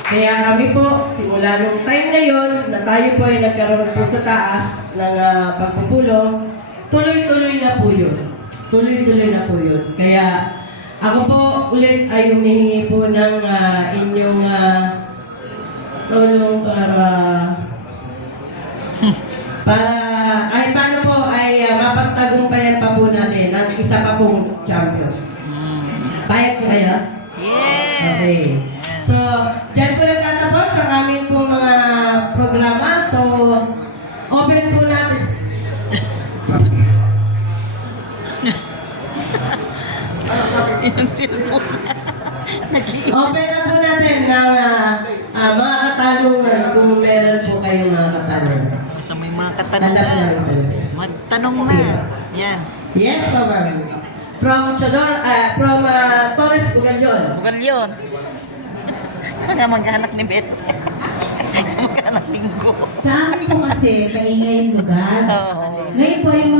Kaya kami po, simula nung time na yon na tayo po ay nagkaroon po sa taas ng pagpupulong, tuloy-tuloy na po yun. Tuloy-tuloy na po yun. Kaya ako po ulit ay humihingi po ng inyong tulong kahit paano po ay mapagtagumpayan pa po natin ang isa pa pong champion. Payag po kayo? Yes! Okay. So, dyan po natatapos ang aming po mga programa. So, open po natin. Yung cellphone. Open na po natin ng mga katanungan kung meron po kayong mga katanungan. So may mga Nandap katanungan. na sa natin. Magtanong na. Yan. Yes, ma'am. From Torres Bugalyon. Bukan yun. Mga mag-anak ni Beto. Mag-anak linggo. Sa amin po kasi, kaingay yung lugar. Oo. Ngayon po yung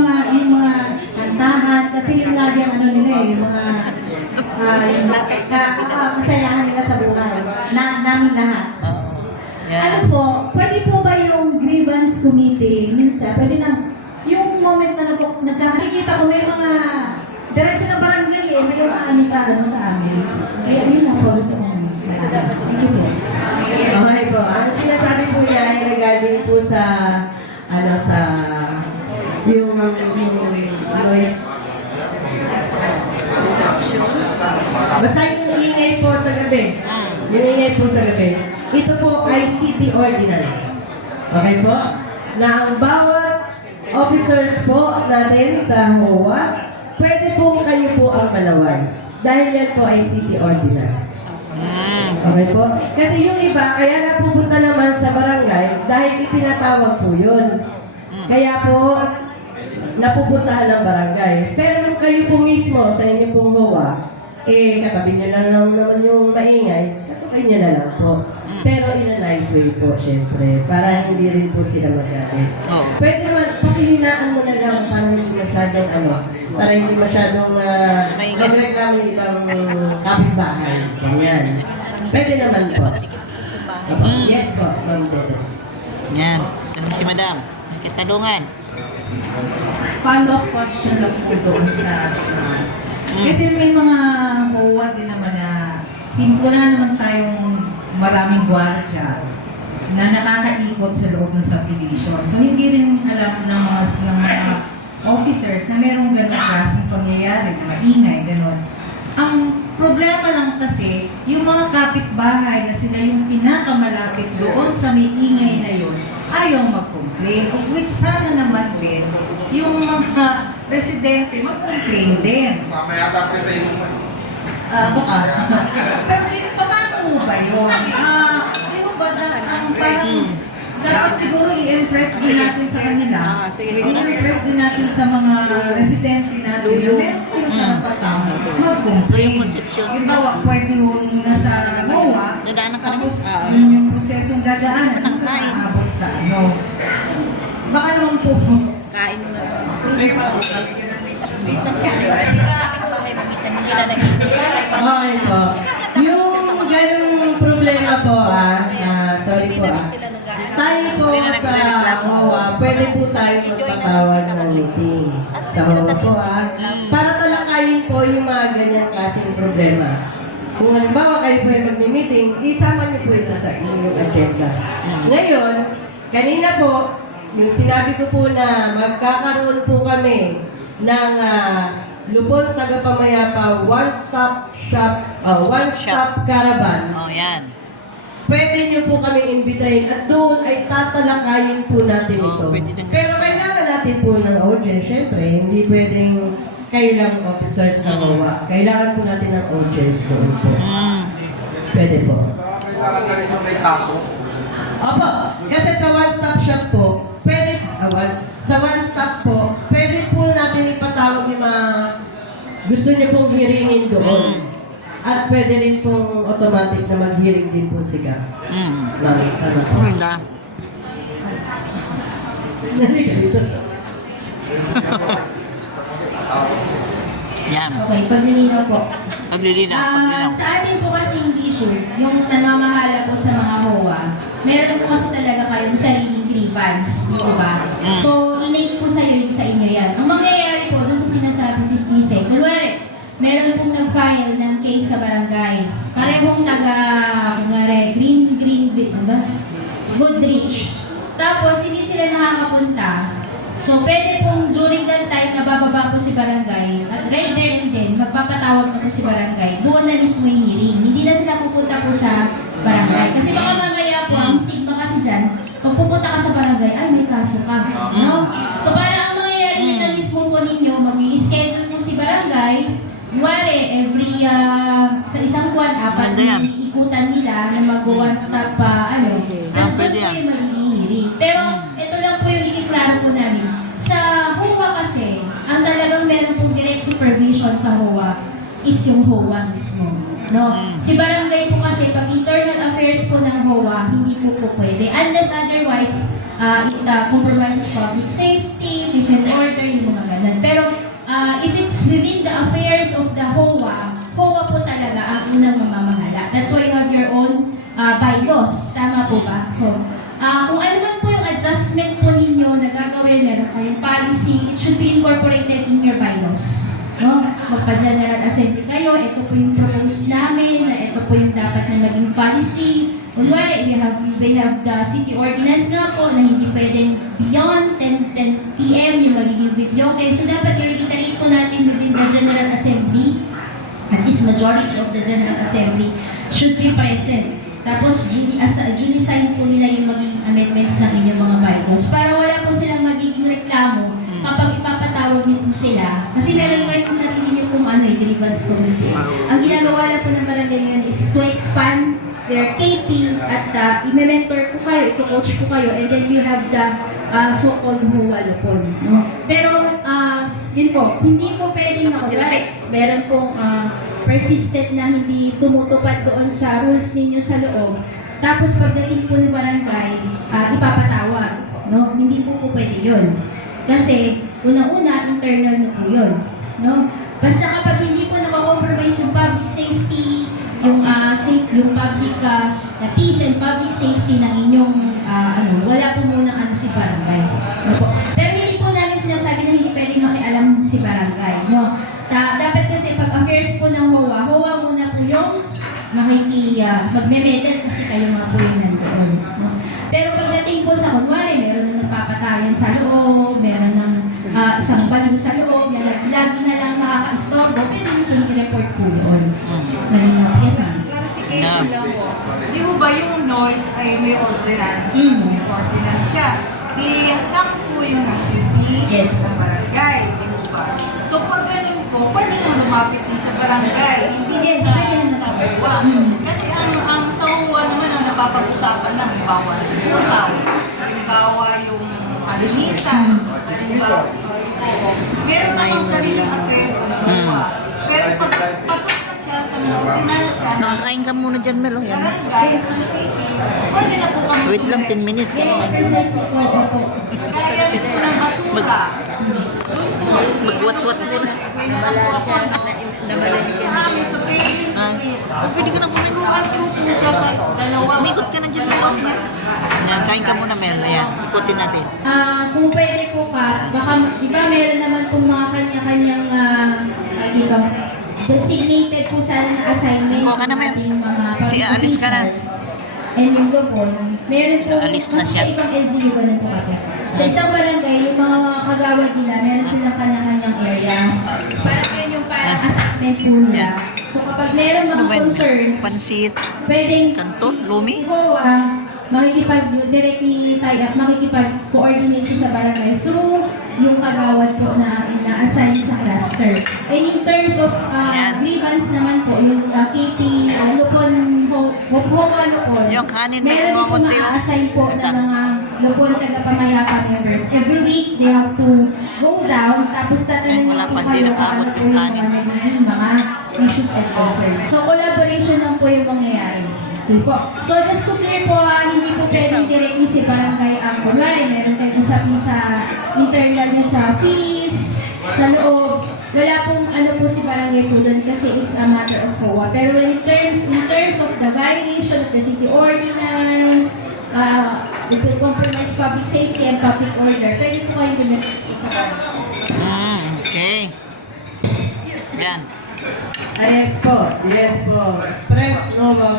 mga kantahan, kasi yung lagi ang ano nila yung mga kasayahan nila sa buhay. Namin lahat. Oo. Ano Yan. po, pwede po ba yung grievance committee, minsan, pwede na, yung moment na nagkakikita ko may mga diretso ng barangay may mga ano sa amin. Kaya yun lang po gusto ko. Thank you po. Okay po. Ang sinasabi po niya ay regarding po sa yung noise. Basta yung ingay po sa gabi. Yung ingay po sa gabi. Ito po ay city ordinance. Okay po? Na ang bawat officers po natin sa HOA, pwede po kayo po ang malaway. Dahil yan po ay city ordinance. Okay po? Kasi yung iba, kaya napupunta naman sa barangay dahil itinatawag po yun. Kaya po, napupuntahan ng barangay. Pero nung kayo po mismo sa inyo pong HOA, katabi nyo na lang naman yung maingay, katukay nyo na lang po. Pero in a nice way po, syempre, para hindi rin po sila magalit. Pwede naman, pakihinaan mo na lang para hindi masyadong para hindi masyadong magreklamo yung ibang kapitbahay. Ganyan. Pwede naman po. Yes po, Ma'am Dede. Yan. Tanong si Madam. May katanungan. Follow-up question lang po doon sa kasi may mga COA din naman na wala naman tayong maraming gwardiya na nakakaikot sa loob ng subdivision. So hindi rin alam ng mga officers na merong ganang klaseng pangyayari, na maingay, gano'n. Ang problema lang kasi, yung mga kapitbahay na sila yung pinakamalapit doon sa may ingay na yun, ayaw mag-complain. Of which sana naman din, yung mga residente mag-complain din. Sama yata pre sa inyo. Baka. Pero paano mo ba yun? Di mo ba ang parang dapat siguro i-impress din natin sa kanila. I-impress din natin sa mga residente natin. Meron ko yung karapatang mag-complain. Halimbawa, pwede yung nasa MOA, tapos yun yung prosesong dadaanan, ang aabot sa Baka naman po. Kain mo na. Minsan kasi, kapit-bahay mo, minsan hindi na nag-iibig. Okay po. Yung ganung problema po, sorry po tayo po sa HOA, pwede po tayo magpatawag ng meeting sa HOA po para talakayin po yung mga ganyang klaseng problema. Kung halimbawa kayo po ay mag-meeting, isama niyo po ito sa inyong agenda. Ngayon, kanina po, yung sinabi ko po na magkakaroon po kami ng Lupon Tagapamayapa one-stop shop, one-stop caravan. Oh, yan. Pwede niyo po kami imbitahin at doon ay tatalakayin po natin ito. pwede din. Pero kailangan natin po ng audience. Siyempre, hindi pwedeng kayo lang officers na gawa. Kailangan po natin ng audience doon po. Pwede po. Kailangan na rin may kaso. Opo, kasi sa one-stop shop po, pwede, sa one-stop po, pwede po natin ipatawag yung mga gusto niyo pong hiringin doon. At pwede rin pong automatic na mag-hearing din po siya. Bakit? Ano po? Nalika dito. Yan. Okay, paglilinaw po. Paglilinaw. Sa atin po kasing issue, yung namamahala po sa mga HOA, meron po kasi talaga kayong sariling grievance, di ba? So, innate po sa inyo yan. Ang mangyayari po, doon sa sinasabi si Mise, kunwari, meron pong nag-file ng case sa barangay. Parehong Goodrich. Tapos, hindi sila nakakapunta. So, pwede pong during that time na bababa po si barangay, at right there and then, magpapatawag na po si barangay, doon na mismo yung hearing. Hindi na sila pupunta po sa barangay. Kasi baka mamaya po, ang stigma kasi dyan, pag pupunta ka sa barangay, ay may kaso ka. No? So, para ang mangyayari na mismo po ninyo, mag-i-schedule po si barangay, every sa isang buwan, 4 na ikutan nila na mag-one-stop tapos doon po yung magiging hearing. Pero ito lang po yung ikiklaro po namin. Sa HOA kasi, ang talagang meron pong direct supervision sa HOA is yung HOA mismo. No? Si barangay po kasi, pag internal affairs po ng HOA, hindi po pwede. Unless otherwise, it compromises public safety, peace and order, yung mga ganun. Pero if it's within the affairs of the HOA po talaga ang unang mamamahala. That's why you have your own bylaws. Tama po ba? So, kung ano man po yung adjustment po ninyo na gagawin, meron kayong policy, it should be incorporated in your bylaws. No? Magpa-General Assembly kayo, ito po yung proposed namin, na ito po yung dapat na maging policy. Kunwari, we have the city ordinance nga po na hindi pwedeng beyond 10 p.m. yung magiging video. Okay, so dapat i-reiterate po natin within the General Assembly. At least majority of the General Assembly should be present. Tapos, sign po nila yung magiging amendments ng inyong mga bylaws para wala po silang magiging reklamo kapag ipapatawag niyo po sila. Kasi meron kayo sa sarili niyo kung grievance committee. Ang ginagawa lang po ng barangay ngayon is to expand their KP at i-mentor po kayo, ito-coach po kayo, and then we have the so-called HOA Lupon. No? Pero, yun po, hindi po pwedeng meron pong persistent na hindi tumutupad doon sa rules ninyo sa loob. Tapos pagdating po ng barangay, ipapatawag. No? Hindi po pwede yun. Kasi, unang-una, internal na po yun. No? Basta kapag hindi po nakakompromise yung public safety, yung public peace and public safety ng inyong wala po muna si barangay. No po. Pero hindi po namin sinasabi na hindi pwedeng makialam si barangay. No? Dapat kasi pag affairs po ng HOA muna po yung magme-medal kasi kayo mga po yung nandoon. No? Pero pagdating po sa kunwari, meron na nagpapatayan sa loob, meron ng isang baliw sa loob, lagi na lang nakaka-istorbo, pwede nyo pong i-report po yun. Yes, ma'am. Clarification lang po. Di mo ba yung noise ay may ordinance? May ordinance siya. Saan po yung ng city? Yes. Ng barangay. Di mo ba? So pag ganun po, pwede mo lumapit din sa barangay. Hindi Yes, sa pwede na. HOA. Kasi ang sa HOA naman ang napapag-usapan lang, halimbawa yung tao, halimbawa yung kalinisan, halimbawa. Meron namang sariling affairs ang HOA. Pero pag pasok na siya sa mga ordinansya, Nakakain ka muna dyan, Melo. sa barangay at ng city, pwede na po kami Wait lang, 10 minutes ka naman. Kaya po ng basura. Magwat-wat sila. Sa Pavilion Street. Pwede ka na kumain mo. Through po siya sa dalawa. Umikot ka na dyan, Melo. Yan, kain ka muna, Melo. Ayan, ikutin natin. Kung pwede po baka, di ba meron naman pong mga kanya-kanyang designated po sana na assignment Ikaw ka ng naman. ating mga Si alis ka na. and yung Lupon, meron po, Alis na kasi siya. sa ibang LGU ganun po kasi. Sa isang barangay, yung mga kagawad nila, meron silang kanya-kanyang area. Parang yun yung parang assignment po nila. So kapag meron mga Ano ba yun? concerns, Pansit. pwedeng Kanto? Lumi? makikipag-directly tie up, makikipag-coordinate siya sa barangay through yung kagawad po na ina-assign sa cluster. And in terms of Yan. grievance naman po, yung KP Lupon, Lupon, Yung kanin may meron din po kumakunti, oh. na-assign po na mga Lupon tagapamayapa members. Every week, they have to go down, tapos tatanungin Wala po pa, kayo di kung ano nakabot po yung yung kanin. mga issues and concerns. So, collaboration lang po yung mangyayari. Okay po. So, just to clear po, hindi po pwedeng directly si barangay ang kunwari. Meron tayong usapin sa internal nyo sa fees, sa loob. Wala pong ano po si barangay po doon kasi it's a matter of COA. Pero in terms of the violation of the city ordinance, it will compromise public safety and public order, pwede po kayo doon sa barangay. Okay. Yan. Yes po. Yes po. Press Nova.